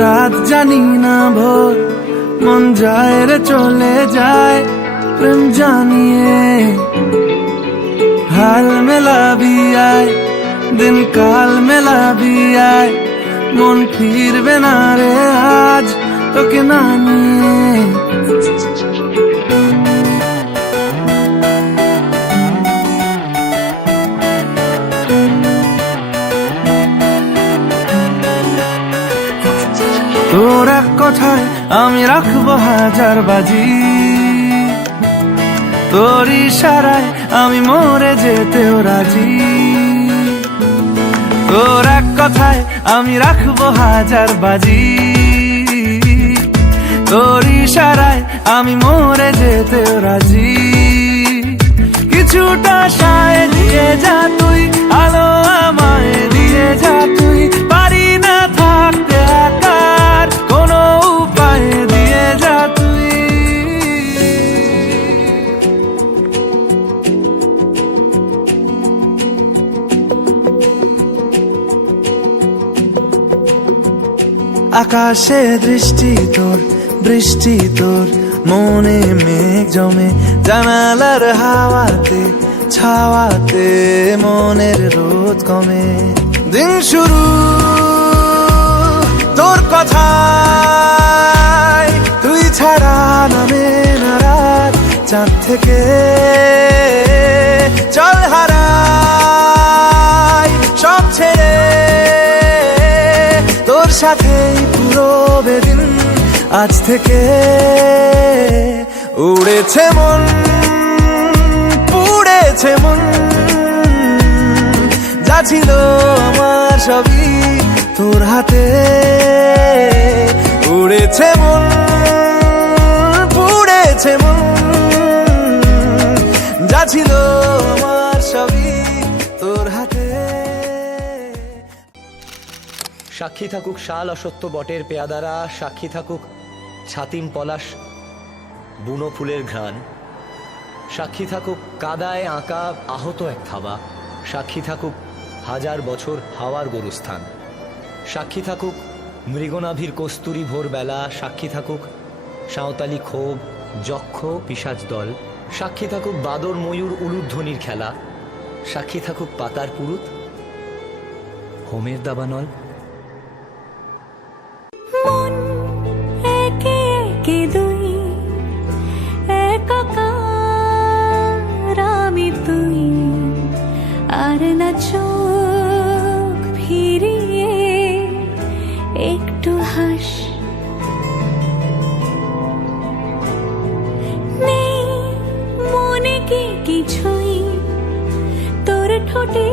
রাত জানি না ভোর, মন যায় রে চলে যায় প্রেম জানিয়ে। হাল মেলাবি আয়, দিন কাল মেলাবি আয়, মন ফিরবে না রে আজ তোকে না নিয়ে। তোর এক কথায় আমি রাখবো হাজার বাজি, তোর ইশারায় আমি মরে যেতেও রাজি। তোর এক কথায় আমি রাখবো হাজার বাজি, তোর ইশারায় আমি মরে যেতেও রাজি। কিছুটা সায় দিয়ে যা তুই, আলো আমায় দিয়ে যা তুই, পারি না থাকতে একার কোনো উপায় দিয়ে যা তুই। আকাশে দৃষ্টি তোর, বৃষ্টি তোর, মনে মেঘ জমে, জানালার হাওয়াতে ছাওয়াতে মনের রোদ কমে। দিন শুরু তোর কথায়, তুই ছাড়া নামে না রাত চাঁদ থেকে। চল হারাই সব ছেড়ে, তোর সাথেই পুরো বেদিন আজ থেকে। উড়েছে মন, পুড়েছে মন, যা ছিল আমার সবই তোর হাতে। উড়েছে মন, পুড়েছে মন, যা ছিল আমার সবই তোর হাতে। সাক্ষী থাকুক শাল অসত্য বটের পেয়াদারা, সাক্ষী থাকুক ছাতিম পলাশ বুনো ফুলের ঘ্রাণ, সাক্ষী থাকুক কাদায় আঁকা আহত এক থাবা, সাক্ষী থাকুক হাজার বছর হাওয়ার গরুস্থান, সাক্ষী থাকুক মৃগনাভির কস্তুরী ভোরবেলা, সাক্ষী থাকুক সাঁওতালি ক্ষোভ যক্ষ পিশাচ দল, সাক্ষী থাকুক বাদর ময়ূর উলুধ্বনির খেলা, সাক্ষী থাকুক পাতার পুরুত হোমের দাবানল। মন একে একে দুই, একাকার আমি তুই, আর না চোখ ফিরিয়ে একটু হাস। নেই মনে কি কিছুই তোর ঠোঁটে